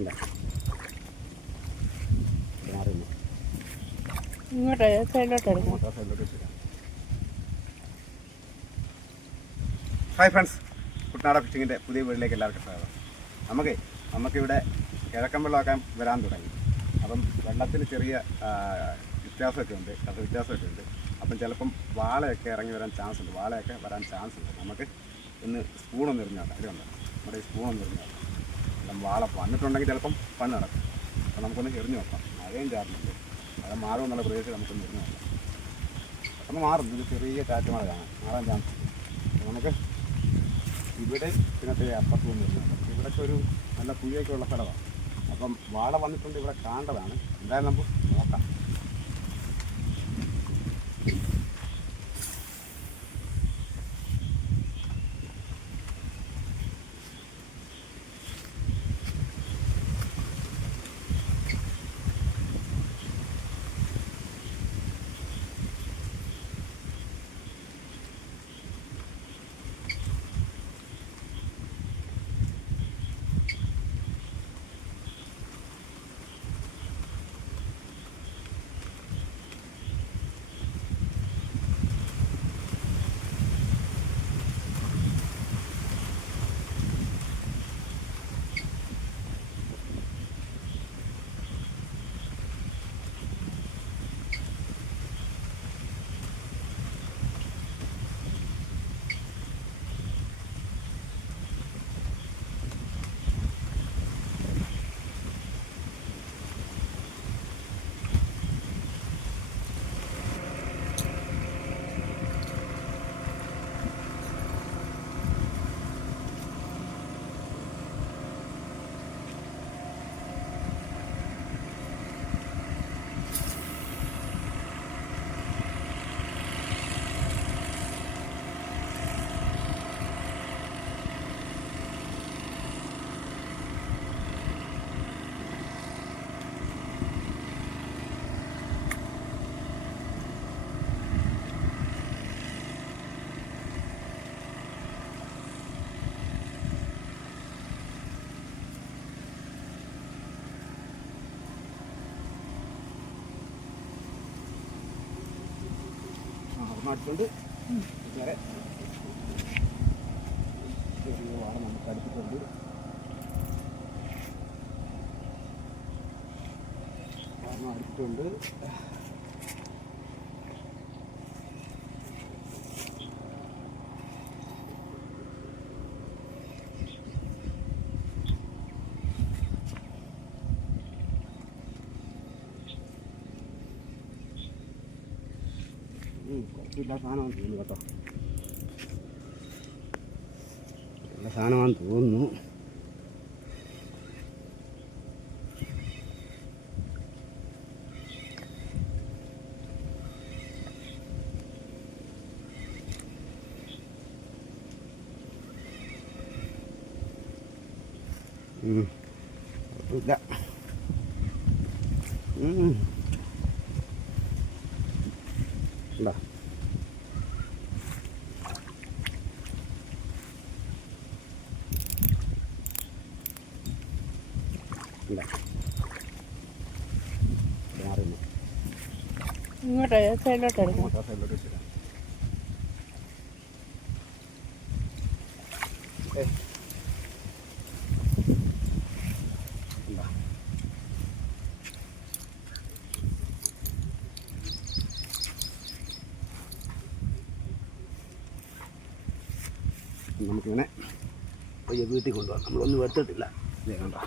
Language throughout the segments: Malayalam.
ഇല്ല മാറിയില്ല. ഇങ്ങോട്ട് സൈഡിലോട്ട് ഹായ് ഫ്രണ്ട്സ്, കുട്ടനാട ഫിഷിങ്ങിൻ്റെ പുതിയ വീട്ടിലേക്ക് എല്ലാവർക്കും സ്വാഗതം. നമുക്കിവിടെ കിഴക്കൻ വെള്ളമൊക്കെ വരാൻ തുടങ്ങി. അപ്പം വെള്ളത്തിന് ചെറിയ വ്യത്യാസമൊക്കെ ഉണ്ട്, വ്യത്യാസമൊക്കെ ഉണ്ട്. അപ്പം ചിലപ്പം വാളയൊക്കെ ഇറങ്ങി വരാൻ ചാൻസ് ഉണ്ട്. നമുക്ക് ഒന്ന് സ്പൂണൊന്ന് എറിഞ്ഞു നോക്കാം. ഇതുണ്ട് നമ്മുടെ ഈ സ്പൂണൊന്ന് എറിഞ്ഞു നോക്കാം. എല്ലാം വാള വന്നിട്ടുണ്ടെങ്കിൽ ചിലപ്പം പണി നടക്കും. അപ്പം നമുക്കൊന്ന് എറിഞ്ഞു നോക്കാം. മഴയും ചാറുന്നുണ്ട്, അത് മാറുമെന്നുള്ള പ്രദേശത്ത് നമുക്കൊന്ന് എറിഞ്ഞു നോക്കാം. പെട്ടെന്ന് മാറും. ഇത് ചെറിയ കാറ്റ് മഴയാണ്, മാറാൻ ചാൻസ് ഉണ്ട്. നമുക്ക് ഇവിടെ പിന്നത്തെ അപ്പുറത്ത് വന്ന് വരുന്നുണ്ട്. ഇവിടെയൊക്കെ ഒരു നല്ല പുഴയൊക്കെ ഉള്ള സ്ഥലമാണ്. അപ്പം വാള വന്നിട്ടുണ്ട്, ഇവിടെ കാണേണ്ടതാണ്. എന്തായാലും നമുക്ക് നോക്കാം. അടുത്തുണ്ട് വേറെ ചെറിയ വാട നമുക്ക് അടുത്തിട്ടുണ്ട്. അടുത്തുണ്ട്. കുറച്ചില്ല സാധനമാണെന്ന് തോന്നുന്നു കേട്ടോ, നല്ല സാധനമാണെന്ന് തോന്നുന്നു. ഇല്ല ഇങ്ങോട്ട് സൈഡിലോട്ട് നമുക്കിങ്ങനെ വീട്ടിൽ കൊണ്ടുപോകാം. നമ്മളൊന്നും എടുത്തിട്ടില്ല. ഇതേ കണ്ടോ,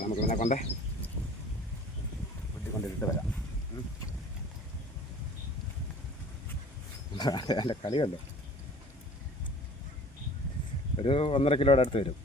നമുക്കിങ്ങനെ വീട്ടിക്കൊണ്ടിട്ട് വരാം. അതിൻ്റെ കളിയല്ലേ, ഒരു 1.5 കിലോയുടെ അടുത്ത് വരും.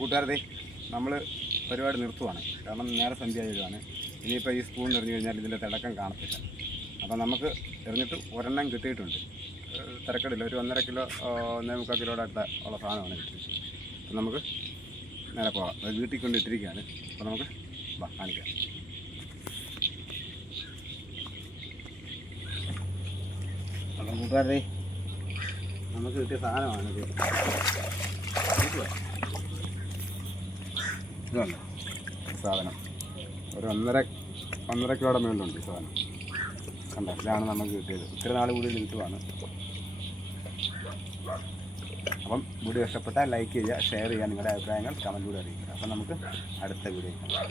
കൂട്ടുകാരതേ നമ്മൾ പരിപാടി നിർത്തുവാണ്. കാരണം നേരെ സന്ധ്യ ആയതാണ്. ഇനിയിപ്പോൾ ഈ സ്പൂൺ എറിഞ്ഞു കഴിഞ്ഞാൽ ഇതിൻ്റെ തിളക്കം കാണത്തില്ല. അപ്പോൾ നമുക്ക് എറിഞ്ഞിട്ട് ഒരെണ്ണം കിട്ടിയിട്ടുണ്ട്. തിരക്കടില്ല, ഒരു 1.5 കിലോ 1.25 കിലോയുടെ അടുത്ത ഉള്ള സാധനമാണ് കിട്ടിയത്. അപ്പോൾ നമുക്ക് നേരെ പോകാം. അത് വീട്ടിൽ കൊണ്ടിട്ടിരിക്കുകയാണ്. അപ്പോൾ നമുക്ക് കാണിക്കാം. അപ്പം കൂട്ടുകാരേ, നമുക്ക് കിട്ടിയ സാധനമാണിത്. ഇതുണ്ട് സാധനം. ഒരു 1.5 കിലോയുടെ മേളിലുണ്ട് ഈ സാധനം. കണ്ടോ, ഇതാണ് നമുക്ക് കിട്ടിയത്. ഇത്ര നാൾ കൂടി കിട്ടുവാണ്. അപ്പം വീഡിയോ ഇഷ്ടപ്പെട്ടാൽ ലൈക്ക് ചെയ്യുക, ഷെയർ ചെയ്യുക, നിങ്ങളുടെ അഭിപ്രായങ്ങൾ കമൻറ്റിലൂടെ അറിയിക്കുക. അപ്പം നമുക്ക് അടുത്ത വീഡിയോ കാണാം.